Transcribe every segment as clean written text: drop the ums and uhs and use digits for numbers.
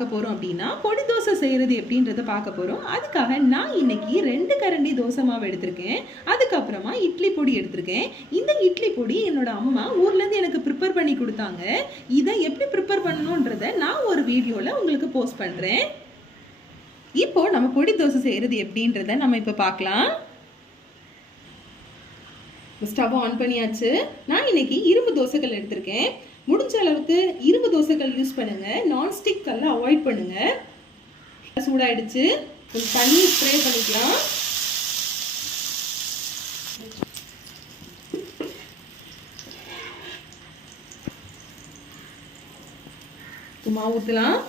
பார்க்க போகிறோம் அப்படின்னா பொடி தோசை செய்கிறது எப்படின்றத பார்க்க போகிறோம். அதுக்காக நான் இன்னைக்கு 2 கரண்டி தோசை மாவு எடுத்திருக்கேன். அதுக்கப்புறமா இட்லி பொடி எடுத்திருக்கேன். இந்த இட்லி பொடி என்னோட அம்மா ஊர்லேருந்து எனக்கு ப்ரிப்பேர் பண்ணி கொடுத்தாங்க. இதை எப்படி ப்ரிப்பேர் பண்ணணுன்றதை நான் ஒரு வீடியோவில் உங்களுக்கு போஸ்ட் பண்ணுறேன். இப்போ நம்ம பொடி தோசை செய்கிறது எப்படின்றத நம்ம இப்போ பார்க்கலாம். ஸ்டவ் ஆன் பண்ணியாச்சு. நான் இன்னைக்கு இரும்பு தோசைகள் எடுத்திருக்கேன். முடிஞ்ச அளவுக்கு இரும்பு தோசைகள் யூஸ் பண்ணுங்க. நான்ஸ்டிக் கல்லை அவாய்ட் பண்ணுங்க. சூடாயிடுச்சு. கொஞ்சம் தண்ணி ஸ்ப்ரே பண்ணிக்கலாம். மாவு ஊற்றலாம்.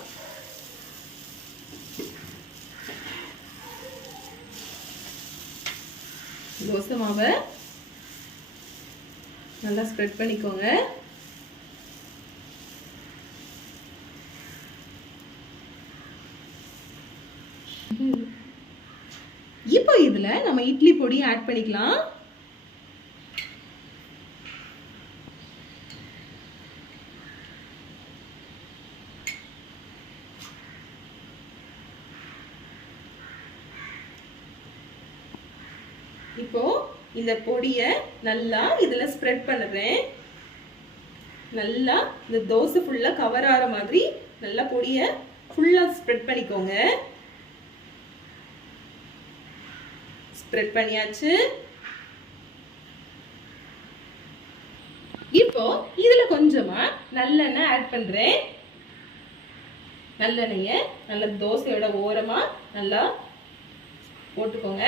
தோசை மாவை நல்லா ஸ்ப்ரெட் பண்ணிக்கோங்க. இப்போ இதுல நம்ம இட்லி பொடி ஆட் பண்ணிக்கலாம். இப்போ இந்த பொடியை நல்லா இதுல ஸ்ப்ரெட் பண்ணுறேன். நல்லா இந்த தோசை ஃபுல்லா கவர் ஆகிற மாதிரி நல்லா பொடியை ஃபுல்லா ஸ்ப்ரெட் பண்ணிக்கோங்க. ஸ்ப்ரெட் பண்ணியாச்சு. இப்போ இதுல கொஞ்சமா நல்லெண்ணெய் ஆட் பண்றேன். நல்லெண்ணெயை நல்ல தோசையோட ஓரமா நல்லா போட்டுக்கோங்க.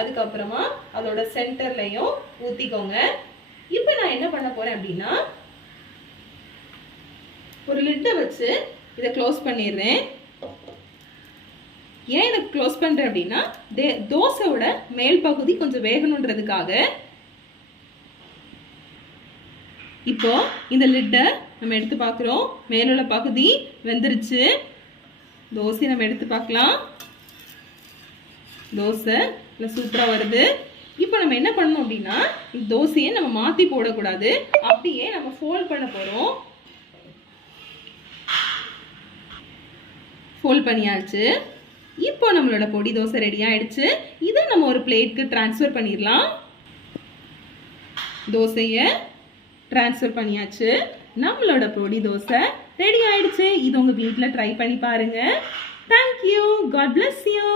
அதுக்கப்புறமா அதோட சென்டர்லையும் ஊத்திக்கோங்க. இப்போ நான் என்ன பண்ண போறேன் அப்படின்னா ஒரு லிட்டை வச்சு இதை க்ளோஸ் பண்ணிடுறேன். ஏன் இதை க்ளோஸ் பண்றேன் அப்படின்னா தோசையோட மேல் பகுதி கொஞ்சம் வேகணுன்றதுக்காக. இப்போ இந்த லிட்டை நம்ம எடுத்து பார்க்குறோம். மேலுள்ள பகுதி வெந்துருச்சு. தோசை நம்ம எடுத்து பார்க்கலாம். தோசை சூப்பரா வருது. இப்போ நம்ம என்ன பண்ணணும் அப்படின்னா இந்த தோசையை நம்ம மாத்தி போடக்கூடாது. அப்படியே நம்ம ஃபோல்ட் பண்ண போறோம். ஃபோல்ட் பண்ணியாச்சு. இப்போ நம்மளோட பொடி தோசை ரெடி ஆயிடுச்சு. இதை நம்ம ஒரு பிளேட்க்கு ட்ரான்ஸ்ஃபர் பண்ணிடலாம். தோசையை ட்ரான்ஸ்ஃபர் பண்ணியாச்சு. நம்மளோட பொடி தோசை ரெடி ஆயிடுச்சு. இது உங்க வீட்டில் ட்ரை பண்ணி பாருங்க. தேங்க்யூ. God bless you.